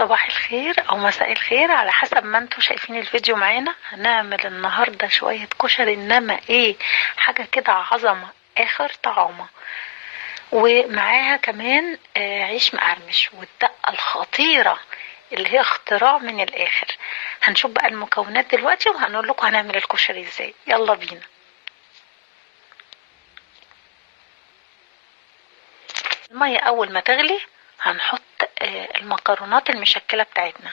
صباح الخير او مساء الخير على حسب ما انتوا شايفين الفيديو معانا. هنعمل النهاردة شوية كشري، انما ايه، حاجة كده عظمة، اخر طعامة. ومعاها كمان عيش مقرمش والدقة الخطيرة اللي هي اختراع من الاخر. هنشوف بقى المكونات دلوقتي وهنقول لكم هنعمل الكشري ازاي. يلا بينا. المية اول ما تغلي هنحط المكرونات المشكلة بتاعتنا،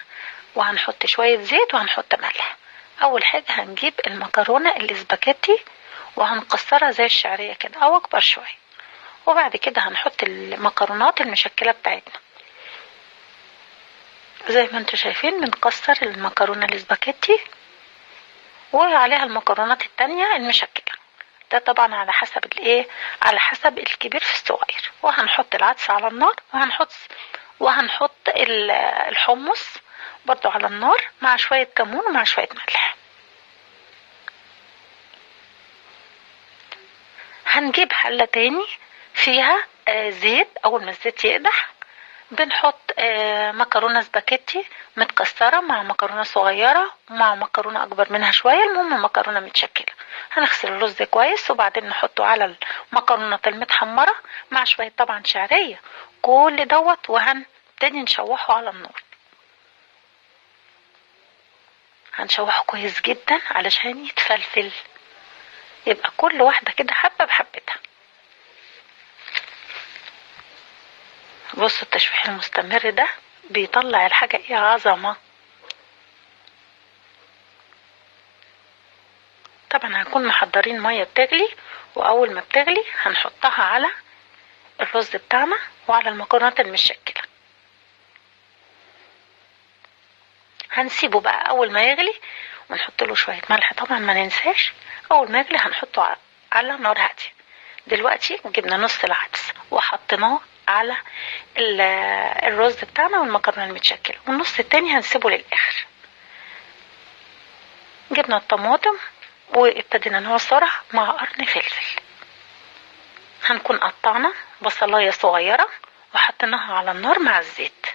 وهنحط شوية زيت وهنحط ملح. اول حاجة هنجيب المكرونة الاسباجيتي وهنكسرها زي الشعرية كده او اكبر شوية، وبعد كده هنحط المكرونات المشكلة بتاعتنا زي ما انتوا شايفين. بنكسر المكرونة الاسباجيتي وعليها المكرونات التانية المشكلة. ده طبعا على حسب الايه، على حسب الكبير في الصغير. وهنحط العدس على النار، وهنحط الحمص برضو على النار مع شوية كمون ومع شوية ملح. هنجيب حلة تاني فيها زيت. اول ما الزيت يقدح بنحط مكرونة سباكيتي متكسرة مع مكرونة صغيرة مع مكرونة اكبر منها شوية، المهم مكرونة متشكلة. هنغسل الرز كويس وبعدين نحطه على المكرونة المتحمرة مع شوية طبعا شعرية، كل دوت، وهنبتدي نشوحه على النار. هنشوحه كويس جدا علشان يتفلفل، يبقى كل واحدة كده حبة بحبتها. بصوا التشويح المستمر ده بيطلع الحاجة ايه عظمة. طبعا هنكون محضرين مية بتغلي، واول ما بتغلي هنحطها على الرز بتاعنا وعلى المكرونات المشكلة. هنسيبه بقى اول ما يغلي ونحط له شوية ملح طبعا ما ننساش. اول ما يغلي هنحطه على نار هادية. دلوقتي جبنا نص العدس وحطيناه على الرز بتاعنا والمكرونة المتشكلة، والنص التاني هنسيبه للآخر. جبنا الطماطم وابتدينا نعصرها مع قرن فلفل. هنكون قطعنا بصلاية صغيرة وحطيناها على النار مع الزيت.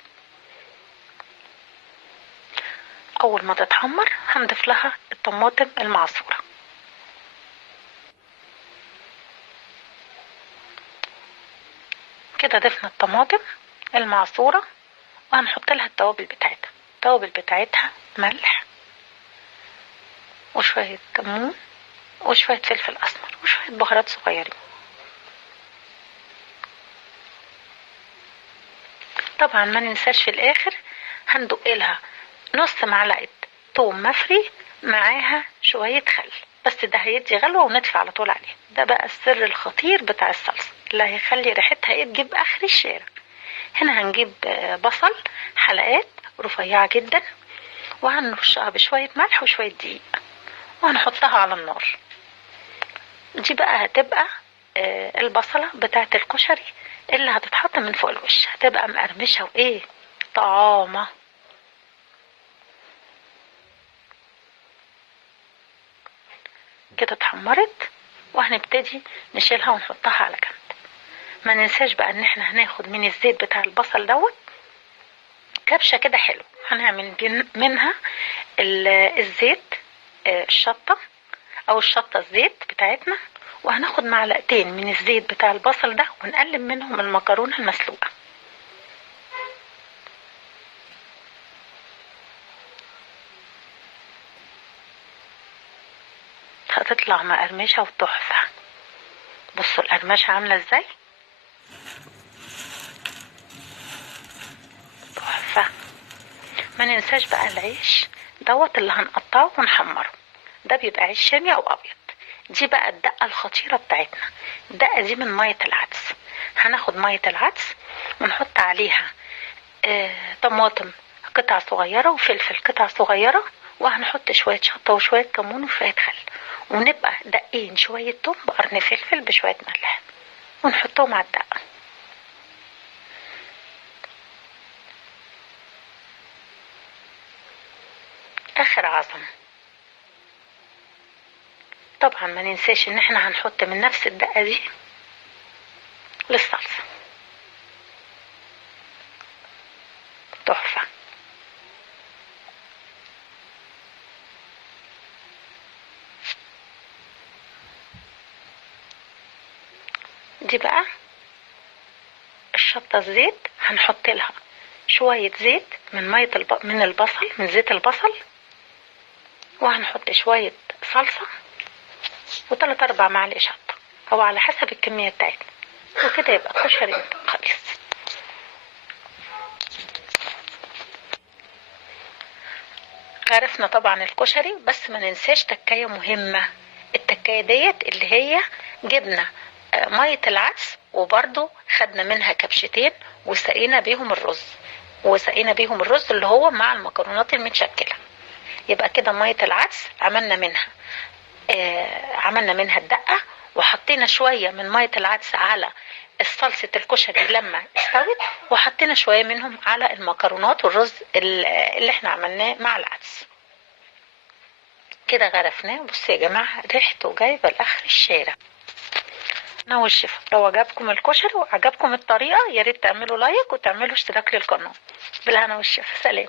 اول ما تتحمر هنضيف لها الطماطم المعصورة. كده ضفنا الطماطم المعصورة وهنحط لها التوابل بتاعتها ملح وشوية كمون وشوية فلفل اسمر وشوية بهارات صغيرين. طبعا ما ننساش في الاخر هندق لها نص معلقة توم مفري معاها شوية خل، بس ده هيدي غلوة ونطفي على طول عليه. ده بقى السر الخطير بتاع الصلصة اللي هيخلي ريحتها ايه، تجيب اخر الشارع. هنا هنجيب بصل حلقات رفيعة جدا وهنرشها بشوية ملح وشوية دقيق وهنحطها على النار. دي بقى هتبقى البصلة بتاعة الكشري اللي هتتحط من فوق الوش، هتبقى مقرمشة وايه، طعامة. كده اتحمرت وهنبتدي نشيلها ونحطها على جنب. ما ننساش بقى ان احنا هناخد من الزيت بتاع البصل دوت كبشة كده حلو. هنعمل منها الزيت الشطة او الشطة الزيت بتاعتنا، وهناخد معلقتين من الزيت بتاع البصل ده ونقلب منهم المكرونة المسلوقة. هتطلع مقرمشة وتحفة. بصوا القرمشة عاملة ازاي، تحفة. ما ننساش بقى العيش دوت اللي هنقطعه ونحمره، ده بيبقى عيش شامي او ابيض. دي بقى الدقة الخطيرة بتاعتنا. الدقة دي من مية العدس. هناخد مية العدس ونحط عليها طماطم قطع صغيرة وفلفل قطع صغيرة، وهنحط شوية شطة وشوية كمون وشوية خل، ونبقى دقين شوية توم بقرن فلفل بشوية ملح ونحطهم على الدقة. اخر عظمة. طبعا ما ننساش ان احنا هنحط من نفس الدقة دي للصلصة. تحفة. دي بقى الشطة الزيت، هنحط لها شوية زيت من من البصل، من زيت البصل، وهنحط شوية صلصة وثلاث اربع معالق شطة، او على حسب الكمية بتاعتنا، وكده يبقى الكشري خلص. عرفنا طبعا الكشري، بس ما ننساش تكاية مهمة. التكاية ديت اللي هي جبنا مية العدس، وبرضو خدنا منها كبشتين وسقينا بيهم الرز، اللي هو مع المكرونات المتشكلة. يبقى كده مية العدس عملنا منها الدقة، وحطينا شوية من مية العدس على صلصة الكشري لما استوت، وحطينا شوية منهم على المكرونات والرز اللي احنا عملناه مع العدس. كده غرفناه. بصوا يا جماعة ريحته جايبة لآخر الشارع. انا والشفا، لو عجبكم الكشري وعجبكم الطريقة يا ريت تعملوا لايك وتعملوا اشتراك للقناة. بالهنا والشفا، سلام.